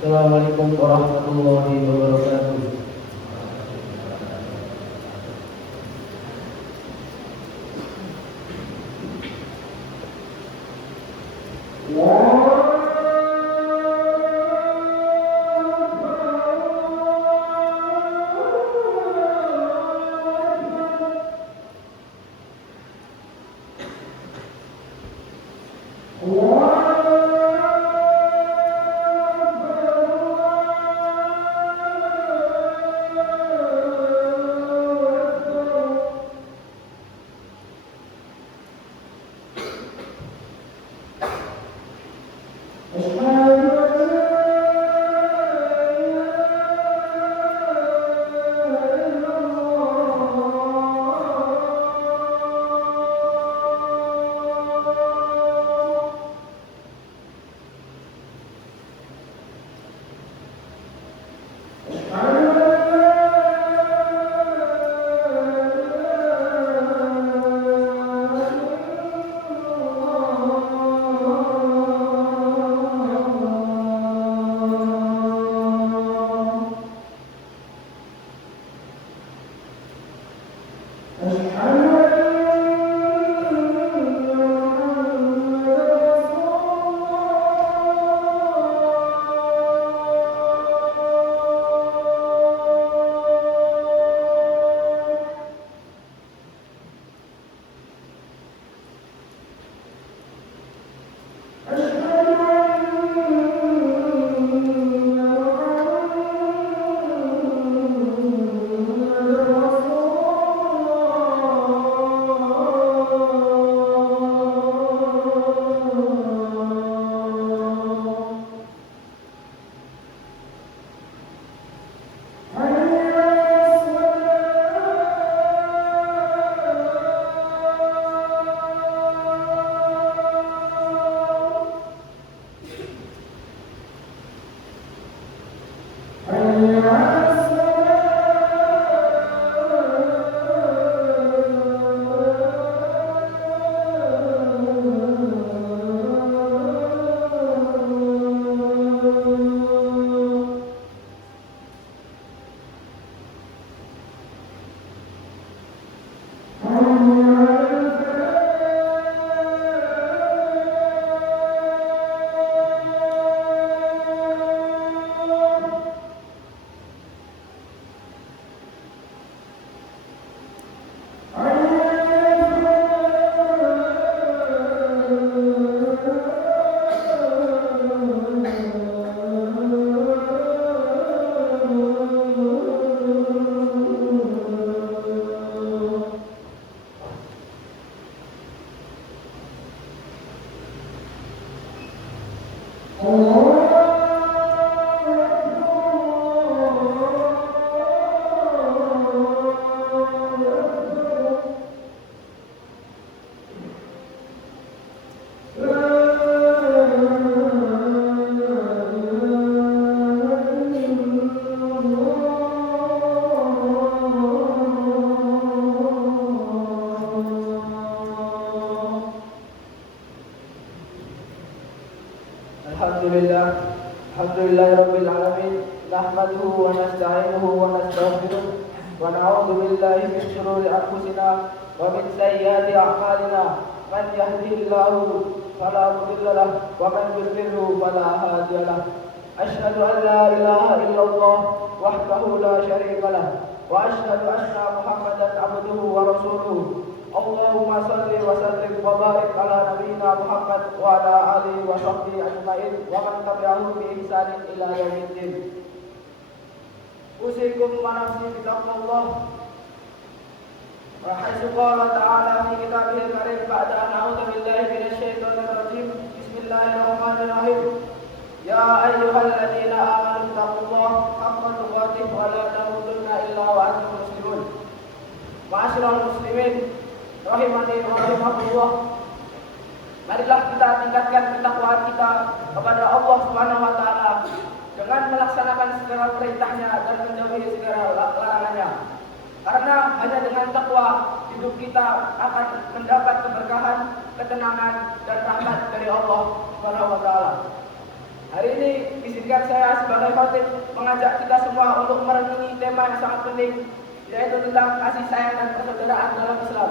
Assalamualaikum warahmatullahi wabarakatuh. Alhamdulillahirabbil alamin, nahmaduhu wa nasta'inuhu wa nastaghfiruh wa na'udzu billahi min shururi anfusina wa min sayyiati a'malina. Man yahdihillahu fala mudilla lahu wa man yudlilhu fala hadiya lahu. Asyhadu an la ilaha illallah wahdahu la syarika lahu wa asyhadu anna Muhammadan abduhu wa rasuluhu. Allahumma salli wa sallim wa barik ala nabiyyina Muhammad wa ala alihi wa sahbihi ajma'in wa man tabi'ahum bi ihsanin ila yaumiddin. Usikum wa nafsi bi taqwallah. Wa haitsu qala ta'ala fi kitabihil karim ba'da an a'udzu billahi minasy syaithanir rajim. Bismillahirrahmanirrahim. Ya ayyuhalladzina amanu taqullaha haqqa tuqatih wa la tamutunna illa wa antum muslimun. Ma'asyiral muslimin rahimani wa rahimakumullah. Marilah kita tingkatkan ketakwaan kita kepada Allah Subhanahu wa taala dengan melaksanakan segala perintahnya dan menjauhi segala larangannya. Karena hanya dengan takwa hidup kita akan mendapat keberkahan, ketenangan dan rahmat dari Allah Subhanahu wa taala. Hari ini izinkan saya sebagai khatib mengajak kita semua untuk merenungi tema yang sangat penting, yaitu tentang kasih sayang dan persaudaraan dalam Islam.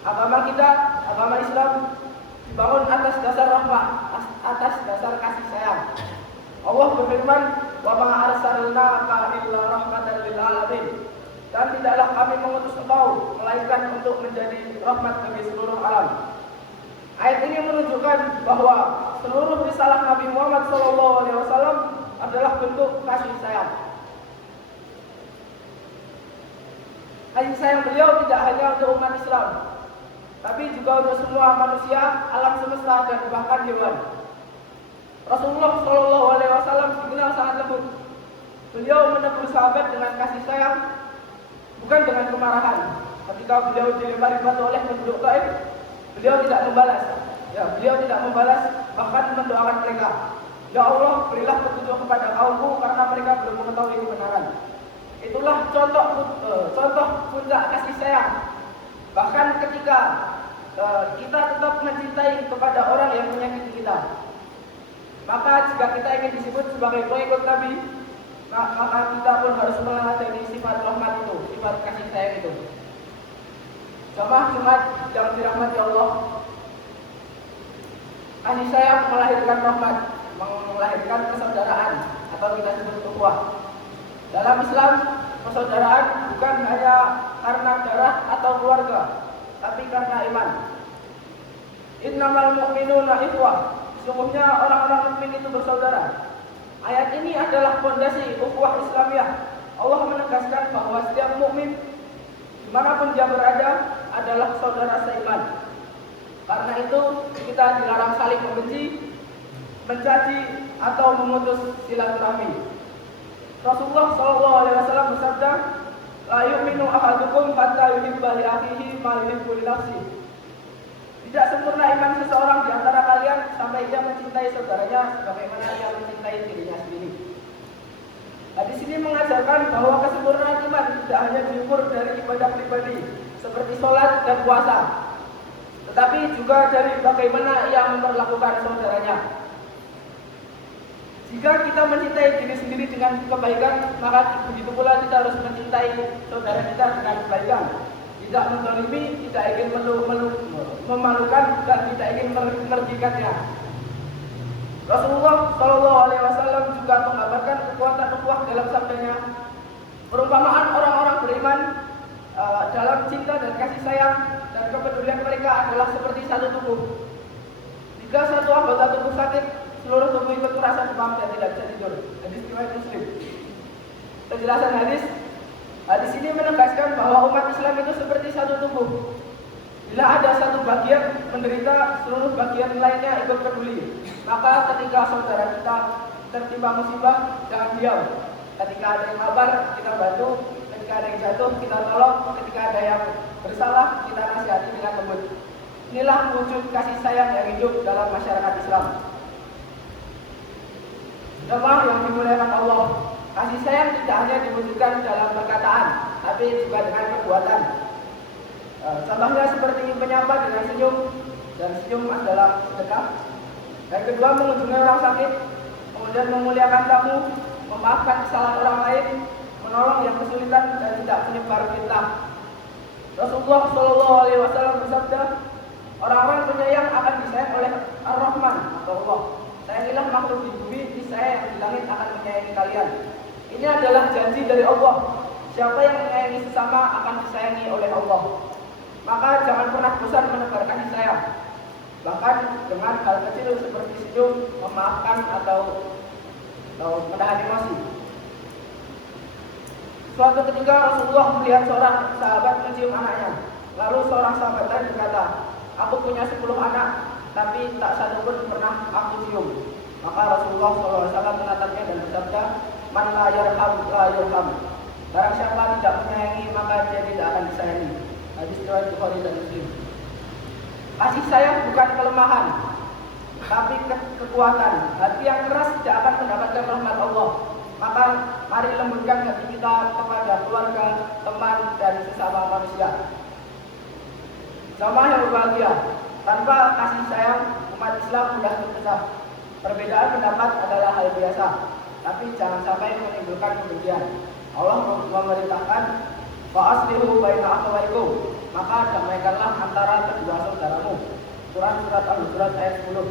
Agama kita, agama Islam, dibangun atas dasar rahmah, atas dasar kasih sayang. Allah berfirman, "Wa ma arsalnaka illa rahmatan lil alamin." Dan tidaklah kami mengutus engkau melainkan untuk menjadi rahmat bagi seluruh alam. Ayat ini menunjukkan bahwa seluruh risalah Nabi Muhammad SAW adalah bentuk kasih sayang. Kasih sayang beliau tidak hanya untuk umat Islam, tapi juga untuk semua manusia, alam semesta, dan bahkan hewan. Rasulullah SAW dikenal sangat lembut. Beliau menegur sahabat dengan kasih sayang, bukan dengan kemarahan. Ketika beliau dilempari batu oleh penduduk Taif, beliau tidak membalas. Beliau tidak membalas, bahkan mendoakan mereka, "Ya Allah, berilah petunjuk kepada kaumku karena mereka belum mengetahui kebenaran." Itulah contoh puncak kasih sayang. Bahkan ketika kita tetap mencintai kepada orang yang menyakiti kita, maka jika kita ingin disebut sebagai pengikut Nabi, maka kita pun harus meneladani sifat rahmat itu, sifat kasih sayang itu. Jamaah Jumat yang dirahmati Allah, kasih sayang melahirkan rahmat, melahirkan persaudaraan, atau kita sebut ukhuwah. Dalam Islam, persaudaraan bukan hanya karena darah atau keluarga, tapi karena iman. Innamal mu'minuna ikhwah. Sesungguhnya orang-orang mukmin itu bersaudara. Ayat ini adalah fondasi ukhuwah Islamiyah. Allah menegaskan bahwa setiap mukmin dimanapun dia berada adalah saudara seiman. Karena itu kita dilarang saling membenci, mencaci, atau memutus silaturahmi. Rasulullah SAW bersabda, "La yu'minu ahadukum hatta yuhibba li akhihi ma yuhibbu li nafsihi." Tidak sempurna iman seseorang di antara kalian sampai ia mencintai saudaranya sebagaimana ia mencintai dirinya sendiri. Di sini mengajarkan bahwa kesempurnaan iman tidak hanya diukur dari ibadah pribadi seperti sholat dan puasa, tetapi juga dari bagaimana ia memperlakukan saudaranya. Jika kita mencintai diri sendiri dengan kebaikan, maka begitu pula kita harus mencintai saudara kita dengan kebaikan. Tidak menzalimi, tidak ingin memalukan, dan tidak ingin merugikannya. Rasulullah SAW juga menggambarkan kekuatan ukhuwah dalam sabdanya. Perumpamaan orang-orang beriman dalam cinta dan kasih sayang dan kepedulian mereka adalah seperti satu tubuh. Jika satu anggota tubuh sakit, seluruh tubuh ikut merasa demam dan tidak bisa tidur. Hadis riwayat Muslim. Penjelasan hadis ini menegaskan bahwa umat Islam itu seperti satu tubuh. Bila ada satu bagian menderita, seluruh bagian lainnya ikut peduli. Maka ketika saudara kita tertimpa musibah, jangan diam. Ketika ada yang kabar, kita bantu. Ketika ada yang jatuh, kita tolong. Ketika ada yang bersalah, kita nasihati dengan lembut. Inilah wujud kasih sayang yang hidup dalam masyarakat Islam. Jemaah yang dimuliakan Allah, kasih sayang tidak hanya diwujudkan dalam perkataan, tapi juga dengan perbuatan. Contohnya seperti menyapa dengan senyum, dan senyum adalah sedekah. Yang kedua, mengunjungi orang sakit, kemudian memuliakan tamu, memaafkan kesalahan orang lain, menolong yang kesulitan, dan tidak menyebar fitnah. Rasulullah SAW bersabda, orang-orang penyayang akan disayang oleh Ar-Rahman atau Allah. Sayangilah makhluk di bumi, niscaya yang di langit akan menyayangi kalian. Ini adalah janji dari Allah. Siapa yang menyayangi sesama akan disayangi oleh Allah. Maka jangan pernah bosan menebar kasih sayang. Bahkan dengan hal kecil seperti senyum, memaafkan atau menahan emosi. Suatu ketika Rasulullah melihat seorang sahabat mencium anaknya. Lalu seorang sahabat lain berkata, "Aku punya 10 anak, tapi tak satu pun pernah aku cium." Maka Rasulullah SAW menatapnya dan bersabda, "Man la yarham la yurham." Barang siapa tidak menyayangi, maka dia tidak akan disayangi. Hadis riwayat Bukhari dan Muslim. Kasih sayang bukan kelemahan, tapi kekuatan. Hati yang keras tidak akan mendapatkan rahmat Allah. Maka mari lembutkan hati kita kepada keluarga, teman, dan sesama manusia. Jamaah yang berbahagia, tanpa kasih sayang umat Islam mudah terpecah. Perbedaan pendapat adalah hal biasa, tapi jangan sampai menimbulkan kebencian. Allah memerintahkan fa'aslihu baina akhawaikum, maka damaikanlah antara kedua saudaramu. Surat Al-Hujurat ayat 10.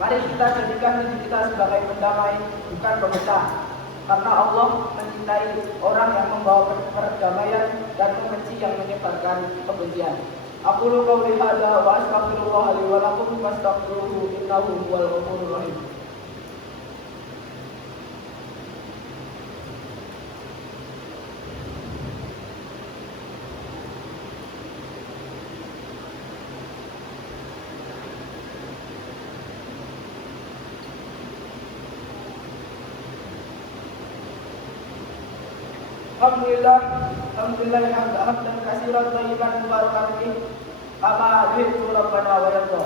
Mari kita jadikan diri kita sebagai pendamai, bukan pemecah. Karena Allah mencintai orang yang membawa perdamaian dan membenci yang menyebarkan kebencian. Aqulu qawli hadza wa astaghfirullah li wa lakum fastaghfiruhu innahu huwal ghafurur rahim. Alhamdulillah hamdan katsiran thayyiban mubarakan fihi kama yuhibbu rabbana wa yarda.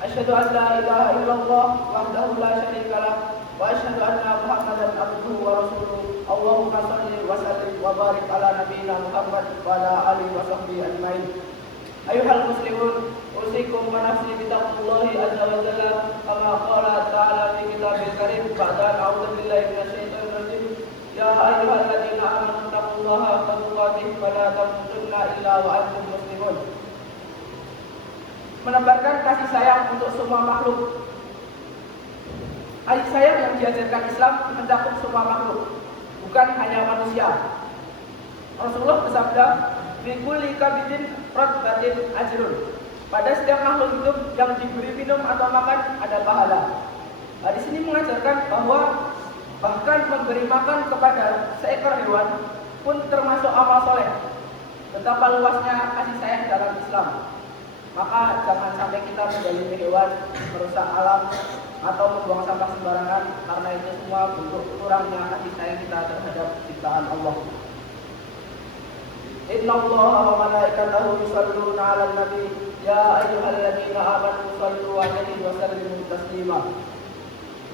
Asyhadu an la ilaha illallah wahdahu la syarika lah wa asyhadu anna Muhammadan abduhu wa rasuluh. Allahumma shalli wa sallim wa barik ala nabiyyina Muhammad wa ala alihi wa sahbihi ajmain. Ayuhal muslimun, usikum wa nafsi bi taqwallahi azza wa jalla kama qala ta'ala fi kitabil karim ba'da a'udzu billahi minasy syaithanir rajim. Ya ayyuhalladzina amanu taqullaha haqqa tuqatih wa la tamutunna illa wa antum muslimun. Menebarkan kasih sayang untuk semua makhluk. Kasih sayang yang diajarkan Islam mencakup semua makhluk, bukan hanya manusia. Rasulullah bersabda, "Bi kulli kabidin ratbatin ajrun." Pada setiap makhluk hidup yang diberi minum atau makan ada pahala. Di sini mengajarkan bahwa bahkan memberi makan kepada seekor hewan pun termasuk amal soleh. Betapa luasnya kasih sayang dalam Islam. Maka jangan sampai kita menzalimi hewan, merusak alam, atau membuang sampah sembarangan, karena itu semua bentuk kurangnya kasih sayang kita terhadap ciptaan Allah. Inna Allaha wa malaikatahu yusalluna 'alan nabi ya ayyuhalladzina amanu sallu 'alaihi wa sallimu taslima.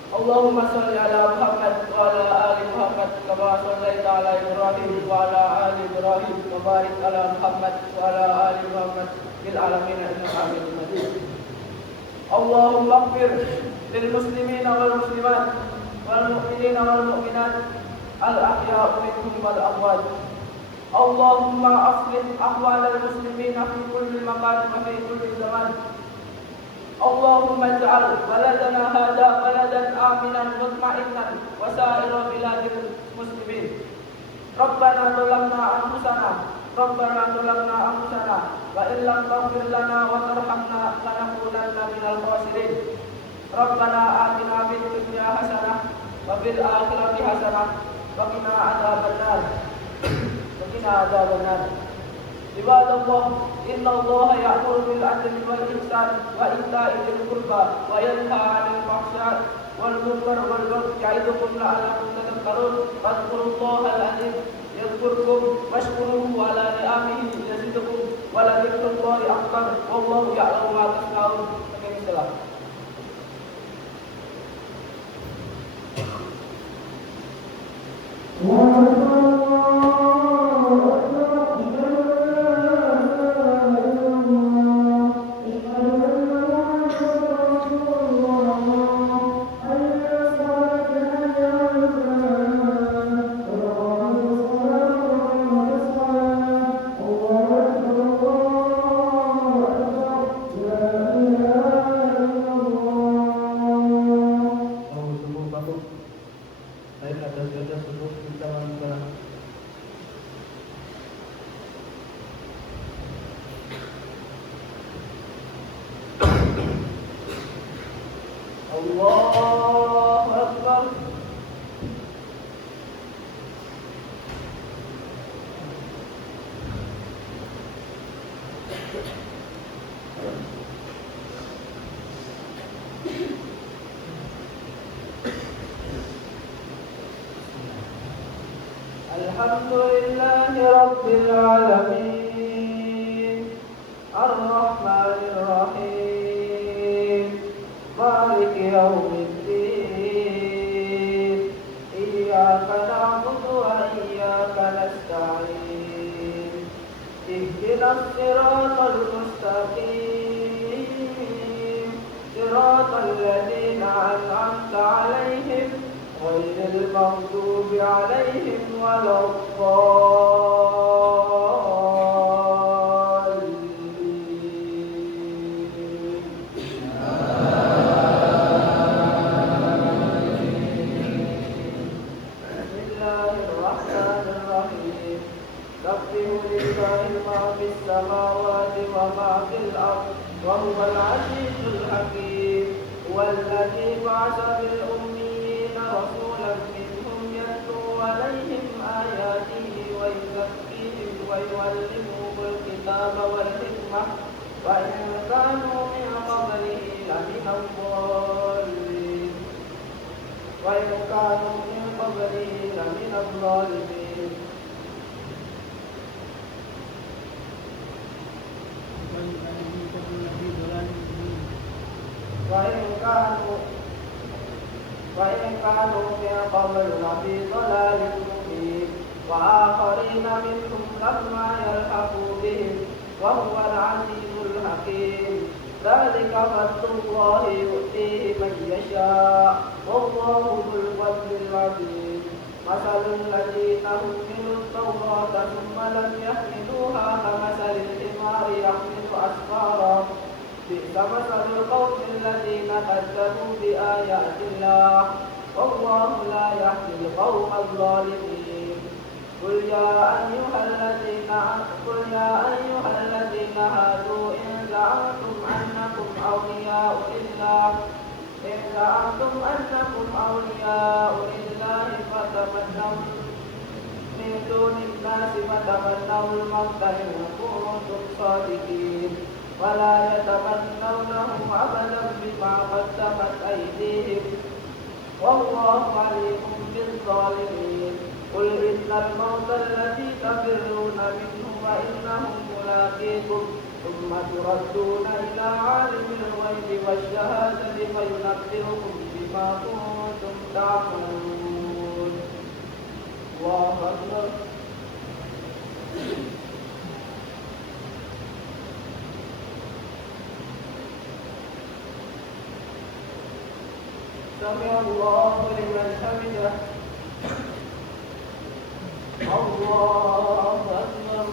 Allahumma shalli ala Muhammad wa ala ali Muhammad kama shallaita ala Ibrahim wa ala ali Ibrahim wa barik ala Muhammad wa ala ali Muhammad fil alamin innaka Hamidum Majid. Allahumma ighfir lil muslimina wal muslimat wal mu'minina wal mu'minat al ahya'u minhum wal amwat. Allahumma aslih ahwalal muslimina fi kulli makan wa fi kulli zaman. Allahumma ij'al baladana hadha baladan aminan mutma'innan wa sa'ira biladil muslimin. Rabbana zalamna anfusana wa in lam taghfir lana wa tarhamna lanakunanna minal khasirin. Rabbana atina fid dunya hasanah wa fil akhirati hasanah wa qina adzabannar. Ibadallah, inna Allah ya'muru bil 'adli wal ihsan wa ita'i dzil qurba wa yanha 'anil fahsya'i wal munkar wal baghi ya'idukum la'allakum tadhakkarun. Fadhkurullahal 'azim yadhkurkum washkuruhu 'ala ni'amihi yazidukum wa la dzikrullahi akbar wallahu ya'lamu ma tasna'un. Salam. Allahu Akbar. Alhamdulillahi Rabbil Alamin Ar-Rahmanir Rahim Maliki Yawmiddin Iyyaka na'budu wa iyyaka nasta'in Ihdinas siratal mustaqim صراط الذين أنعمت عليهم غير المغضوب عليهم ولا الضالين. بسم الله الرحمن الرحيم. سبح لله ما في السماوات وما في الأرض وهو العزيز الحكيم. هو الذي بعث بالأميين رسولا منهم يتلو عليهم آياته ويزكيهم ويعلمهم الكتاب والحكمة وإن كانوا من قبله لمن الضالين. وإن كانوا من قبل لفي ضلال مبين وآخرين منهم لما يلحقوا بهم وهو العزيز الحكيم. ذلك فضل الله يؤتيه من يشاء والله ذو الفضل العظيم. مثل الذين حملوا التوراة ثم لم يحملوها كمثل الحمار يحمل أسفارا بئس مثل القوم الذين كذبوا بآيات الله والله لا يهدي القوم الظالمين. قل يا أيها الذين هادوا إن زعمتم أنكم أولياء لله فتمنوا من دون الناس فتمنوا الموت إن كنتم صادقين ولا يتمنونه أبدا بما قدمت أيديهم والله عليم بالظالمين. قل إن الموت الذي تفرون منه فإنه ملاقيكم ثم تردون إلى عالم الغيب والشهادة فينبئكم بما كنتم تعملون. الله أكبر. سمع الله لمن حمده. الله أكبر.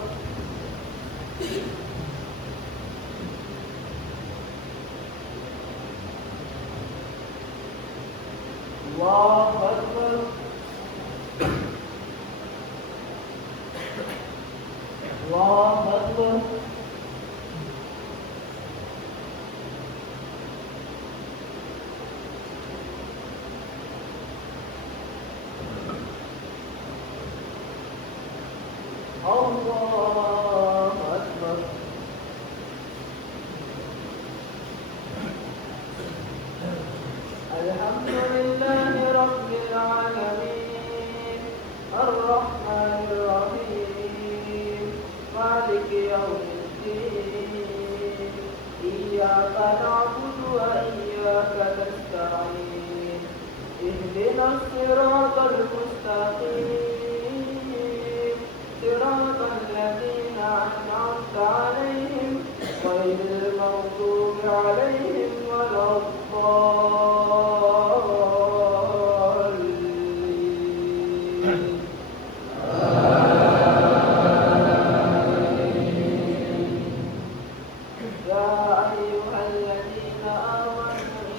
الله أكبر. الله أكبر. الله أكبر. الحمد لله رب العالمين الرحمن الرحيم مالك يوم الدين إياك نعبد وإياك نستعين اهدنا الصراط المستقيم صراط الذين أنعمت عليهم غير المغضوب عليهم ولا الضالين. يا أيها الذين آمنوا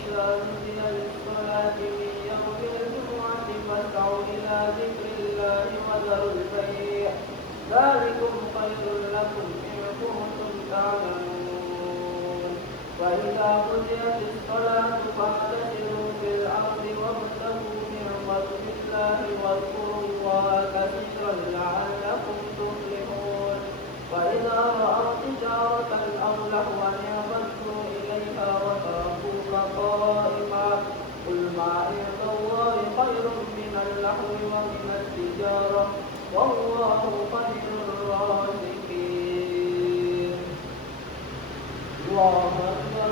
إذا نودي للصلاة من يوم الجمعة فاسعوا إلى ذكر الله وذروا البيع ذلكم خير لكم إن كنتم تعلمون. وإذا قضيت الصلاة فاعتزلوا في الأرض وابتغوا من فضل الله واذكروا الله كثيرا لعلكم تفلحون. وإذا رأوا تجارة أو لهوا انفضوا إليها وتركوك قائما قل ما عند الله خير من اللهو ومن التجارة والله خير الرازقين. الله أكبر.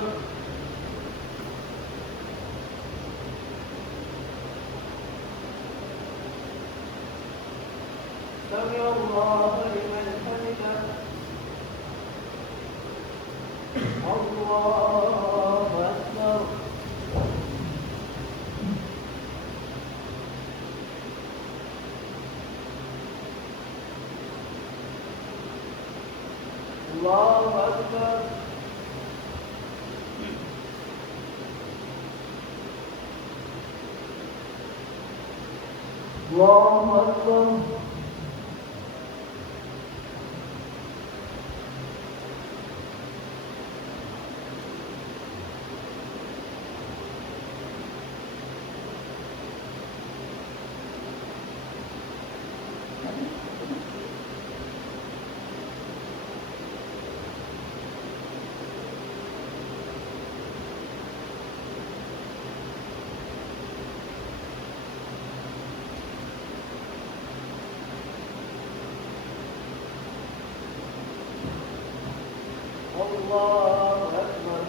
سمع الله لمن حمده. الله أكبر. الله أكبر. الله أكبر. الله أكبر.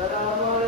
السلام